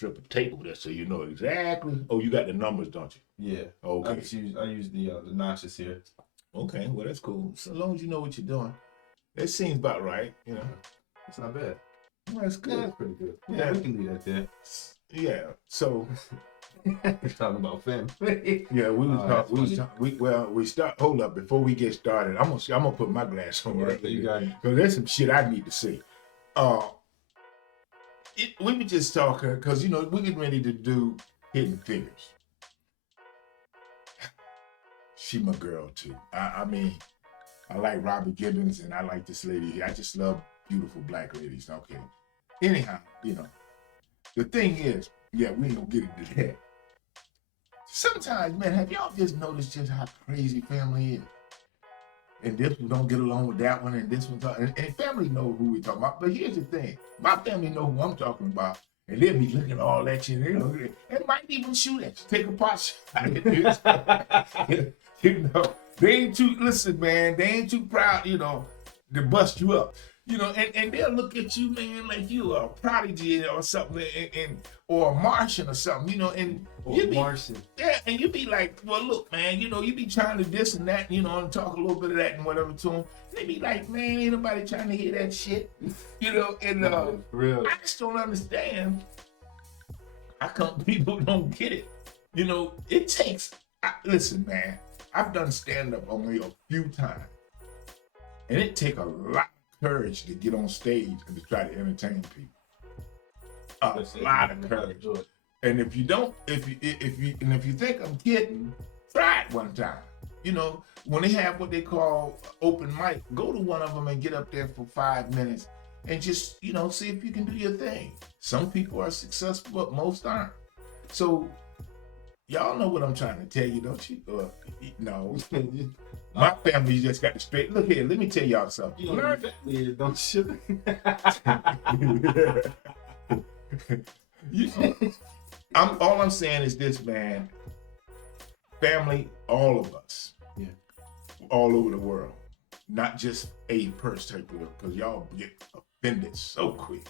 strip of tape over there so you know exactly. Oh, you got the numbers, don't you? Yeah. Okay. I use the notches here. Okay, well, that's cool. So long as you know what you're doing. That seems about right, you know. It's not bad. Well, that's good. Yeah, that's pretty good. Yeah, we can leave that there. Yeah, so... We're talking about family. Yeah, we start. Hold up, before we get started, I'm gonna put my glass on right You got it. because there's some shit I need to say. We were just talking because we're getting ready to do Hidden Figures. She my girl too. I mean, I like Robbie Gibbons and I like this lady here. I just love beautiful black ladies. Okay. Anyhow, the thing is, yeah, we ain't gonna get into that. Sometimes, man, have y'all just noticed just how crazy family is? And this one don't get along with that one, and this one and family know who we talking about. But here's the thing: my family know who I'm talking about, and they'll be looking at all that shit. And might even shoot at you, take a pot shot. They ain't too man. They ain't too proud, to bust you up. And they'll look at you, man, like you are a prodigy or something, or a Martian or something, and you be Martian. Yeah, and you be like, well, look, man, you be trying to this and that, and talk a little bit of that and whatever to them. They be like, man, ain't nobody trying to hear that shit, and real. I just don't understand how come people don't get it. It takes. Listen, man, I've done stand up only a few times, and it take a lot courage to get on stage and to try to entertain people. A lot of courage. And if you think I'm kidding, try it one time. When they have what they call open mic, go to one of them and get up there for 5 minutes and just, see if you can do your thing. Some people are successful, but most aren't. So y'all know what I'm trying to tell you, don't you? No. My family just got the straight. Look here, let me tell y'all something. Don't you? All I'm saying is this, man. Family, all of us, all over the world, not just a person, because y'all get offended so quick.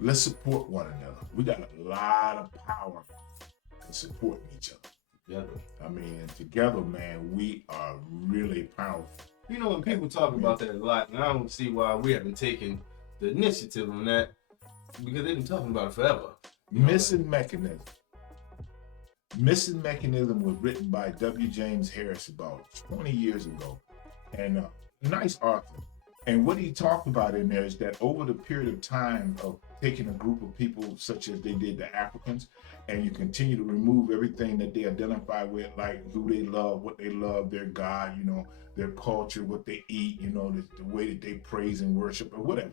Let's support one another. We got a lot of power in supporting each other. Together. I mean, together, man, we are really powerful. When people talk about that a lot, and I don't see why we haven't taken the initiative on that, because they've been talking about it forever. Missing Mechanism. Missing Mechanism was written by W. James Harris about 20 years ago, and a nice author. And what he talked about in there is that over the period of time of taking a group of people such as they did the Africans, and you continue to remove everything that they identify with, like who they love, what they love, their God, their culture, what they eat, the way that they praise and worship or whatever.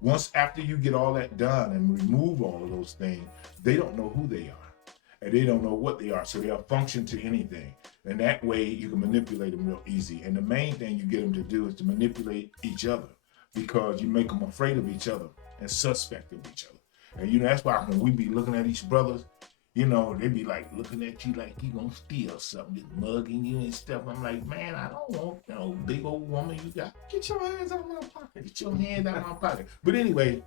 Once after you get all that done and remove all of those things, they don't know who they are. And they don't know what they are, so they'll function to anything. And that way you can manipulate them real easy. And the main thing you get them to do is to manipulate each other, because you make them afraid of each other and suspect of each other. And that's why when we be looking at each brothers, they be like looking at you like you gonna steal something, just mugging you and stuff. I'm like, man, I don't want no big old woman you got. Get your hands out of my pocket. Get your hands out of my pocket. But anyway,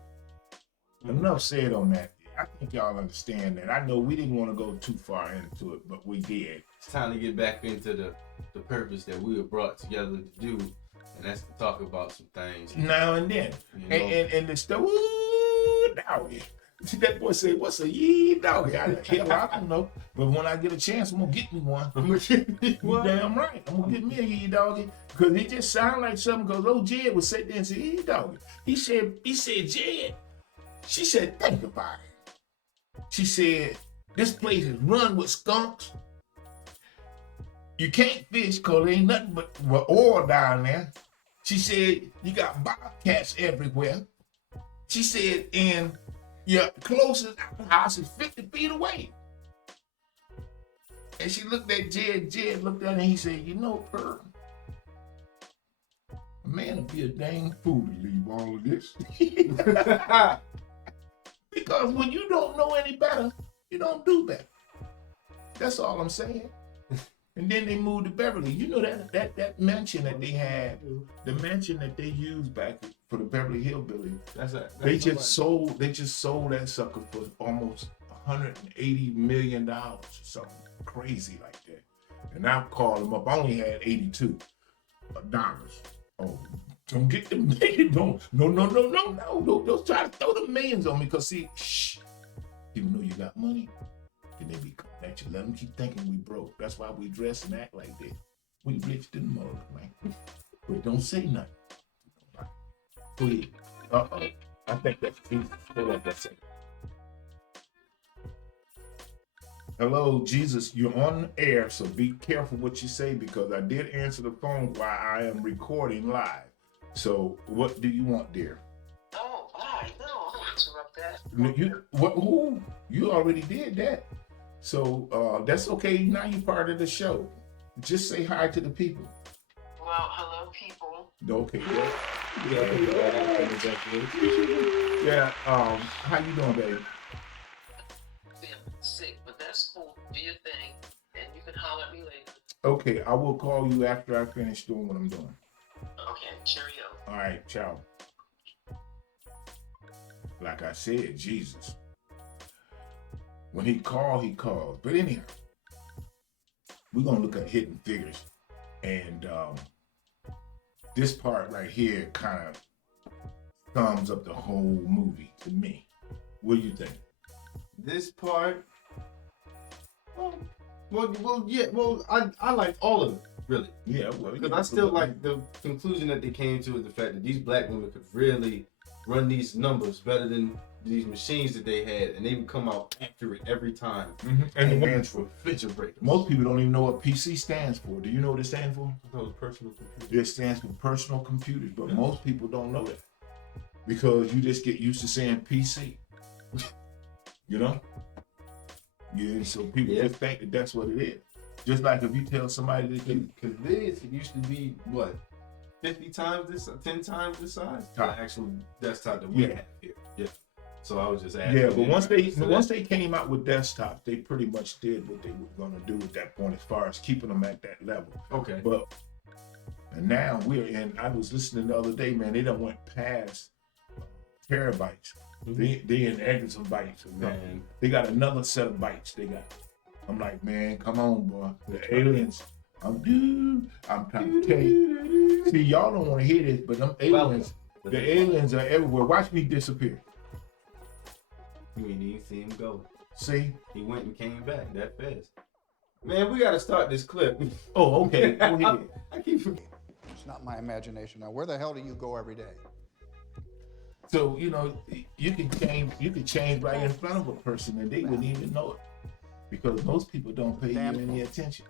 enough said on that. I think y'all understand that. I know we didn't want to go too far into it, but we did. It's time to get back into the purpose that we were brought together to do, and that's to talk about some things. Now and then. And the stuff, woo, doggy. See, that boy say, what's a yee doggy? I don't know. But when I get a chance, I'm going to get me one. Damn right. I'm going to get me a yee doggy. Because it just sounds like something, because old Jed would sit there and say, yee doggy. He said, Jed. She said, think about it. She said, this place is run with skunks. You can't fish because there ain't nothing but oil down there. She said, you got bobcats everywhere. She said, and your closest house is 50 feet away. And she looked at Jed. Jed looked at her and he said, Pearl, a man would be a dang fool to leave all of this. Because when you don't know any better, you don't do better. That's all I'm saying. And then they moved to Beverly. You know that mansion that they had, the mansion that they used back for the Beverly Hill building. They just sold that sucker for almost $180 million or something crazy like that. And I called them up. I only had $82. Oh, don't get the million. No. Don't try to throw the millions on me. Because see, even though you got money, then they be coming at you. Let them keep thinking we broke. That's why we dress and act like that. We rich than the mother, man. But don't say nothing. Please. Uh-oh. I think that's Jesus. Hold on for a second. Hello, Jesus. You're on the air, so be careful what you say because I did answer the phone while I am recording live. So what do you want, dear? Oh, hi. No, I don't interrupt that. You already did that. So that's okay. Now you're part of the show. Just say hi to the people. Well, hello, people. Okay. Yeah. How you doing, baby? Feeling sick, but that's cool. Do your thing, and you can holler at me later. Okay, I will call you after I finish doing what I'm doing. Okay, cheerio. All right, ciao. Like I said, Jesus. When he calls, he calls. But anyhow, we're going to look at hidden figures. And this part right here kind of thumbs up the whole movie to me. What do you think? This part, I like all of it, really. Yeah, well, because I still like the conclusion that they came to is the fact that these black women could really run these numbers better than these machines that they had, and they would come out accurate every time. Mm-hmm. And it stands for refrigerator. Most people don't even know what PC stands for. Do you know what it stands for? I thought it was personal computer. It stands for personal computers, but most people don't know that because you just get used to saying PC. You know? Yeah, so people just think that that's what it is. Just like if you tell somebody that because this used to be what 50 times this, 10 times this size. The actual desktop that we have here. Yeah. So I was just asking. Yeah, but once they came out with desktops, they pretty much did what they were gonna do at that point as far as keeping them at that level. Okay. But and now we're in. I was listening the other day, man. They done went past terabytes. Mm-hmm. They in exabytes. Man. They got another set of bytes. They got. I'm like, man, come on, boy. The aliens. I'm trying to tell you. See, y'all don't want to hear this, but them aliens, the aliens are everywhere. Watch me disappear. You ain't even see him go. See? He went and came back that fast. Man, we got to start this clip. Oh, okay. Go ahead. I keep forgetting. It's not my imagination. Now, where the hell do you go every day? So, you know, you can change right in front of a person and they wouldn't even know it. Because most people don't pay you any attention.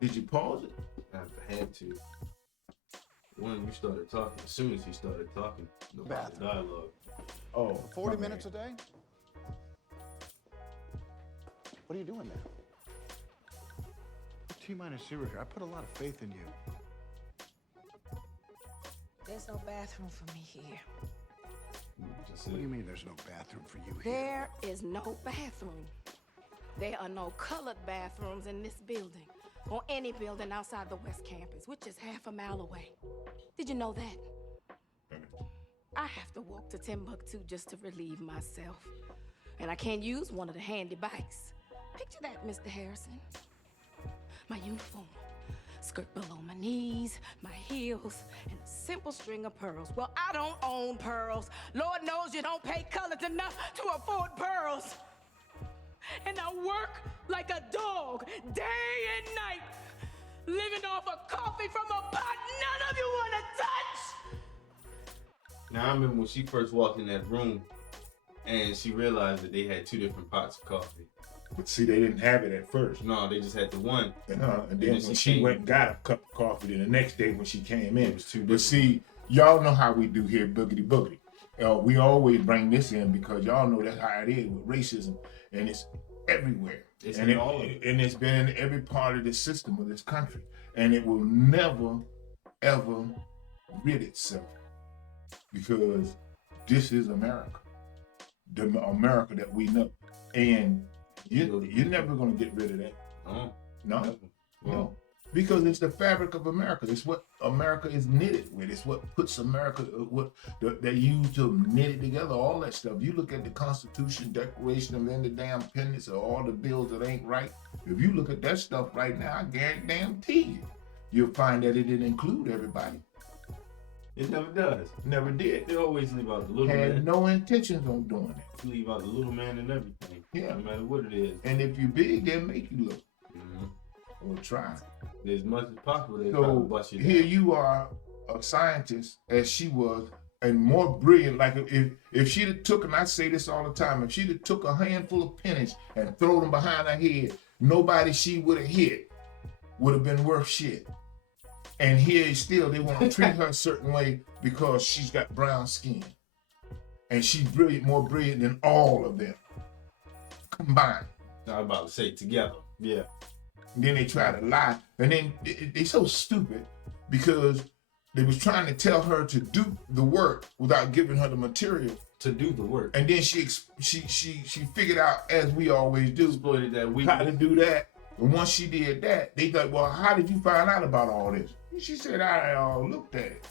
Did you pause it? I had to. When you started talking, as soon as he started talking, no dialogue. Oh, 40 minutes a day? What are you doing there? T-minus 0 here. I put a lot of faith in you. There's no bathroom for me here. What do you mean there's no bathroom for you here? There is no bathroom. There are no colored bathrooms in this building or any building outside the West Campus, which is half a mile away. Did you know that? I have to walk to Timbuktu just to relieve myself. And I can't use one of the handy bikes. Picture that, Mr. Harrison. My uniform, skirt below my knees, my heels, and a simple string of pearls. Well, I don't own pearls. Lord knows you don't pay colors enough to afford pearls. And I work like a dog, day and night, living off of coffee from a pot none of you want to touch. Now, I remember when she first walked in that room and she realized that they had 2 different pots of coffee. But see, they didn't have it at first. No, they just had the one. And then when she went and got a cup of coffee, then the next day when she came in, it was 2 different. But see, y'all know how we do here, boogity boogity. We always bring this in because y'all know that's how it is with racism, and it's everywhere. It's been in every part of the system of this country, and it will never, ever rid itself because this is America, the America that we know, and You're never gonna get rid of that. No. No, Never. no, because it's the fabric of America. It's what America is knitted with. It's what puts America, they use to knit it together. All that stuff. You look at the Constitution, Declaration of Independence, or all the bills that ain't right. If you look at that stuff right now, I guarantee you, you'll find that it didn't include everybody. It never does. Never did. They always leave out the little Had man. no intentions on doing that. Leave out the little man and everything. Yeah. No matter what it is. And if you're big, they'll make you look Mm-hmm. or try. As much as possible, they try to So bust you here down. you are, a scientist as she was, and more brilliant. Like if she'd have took, and I say this all the time, if she'd have took a handful of pennies and thrown them behind her head, nobody she would have hit would have been worth shit. And here still, they want to treat her a certain way because she's got brown skin, and she's brilliant, more brilliant than all of them combined. I was about to say together. Yeah. And then they try to lie, and then they so stupid because they was trying to tell her to do the work without giving her the material, To do the work. and then she figured out, as we always do, Exploited that how to weakness. do that. And once she did that, they thought, well, how did you find out about all this? And she said, I looked at it.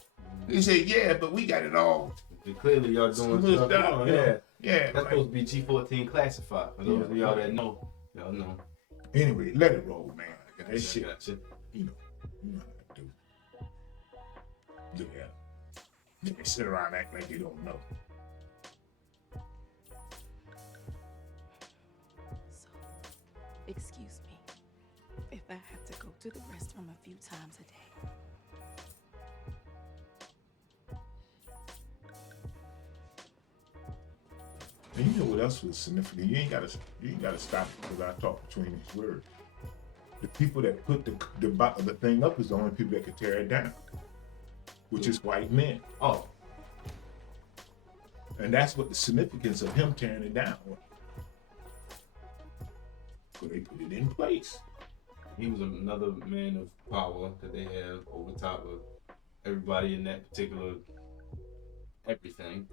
They said, yeah, but we got it all. Clearly, y'all doing smoothed stuff out, wrong. you know? Yeah. Yeah. That's like- supposed to be G14 classified. For those of y'all that know, y'all know. anyway, let it roll, man. That I shit, gotcha. you know how to do. Look at them. They sit around and act like they don't know. So, excuse me if I have to go to the restroom a few times a day. And you know what else was significant? You ain't gotta stop it because I talk between these words. The people that put the thing up is the only people that could tear it down, which is white men. Oh, And that's what the significance of him tearing it down was. So they put it in place. he was another man of power that they have over top of everybody in that particular everything.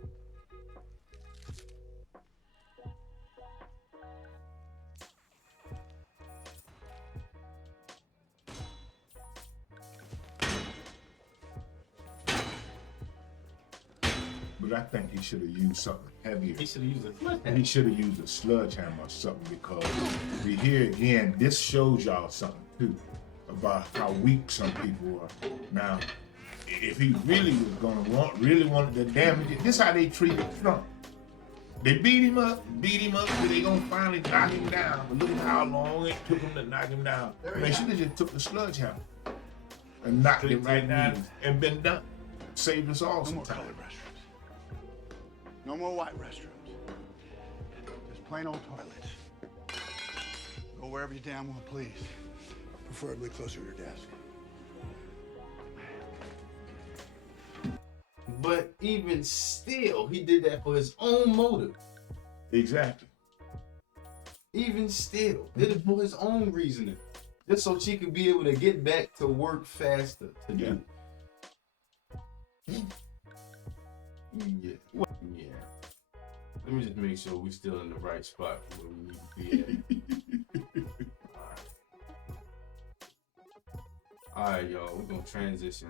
But I think he should have used something heavier. He should have used a flip. He should have used a sledgehammer or something, because we hear again, this shows y'all something too about how weak some people are. Now, if he really was gonna really wanted to damage it, this is how they treated Trump. They beat him up, but they gonna finally knock him down. But look at how long it took them to knock him down. They should have just took the sledgehammer and knocked him right down and been done. Saved us all No some more time. colored restrooms. No more white restrooms. Just plain old toilets. Go wherever you damn well please. Preferably closer to your desk. But even still, he did that for his own motive. Exactly. Even still, did it for his own reasoning. Just so she could be able to get back to work faster. To Yeah. do. Yeah. Yeah. Let me just make sure we're still in the right spot where we need to be at. Alright, y'all, we're gonna transition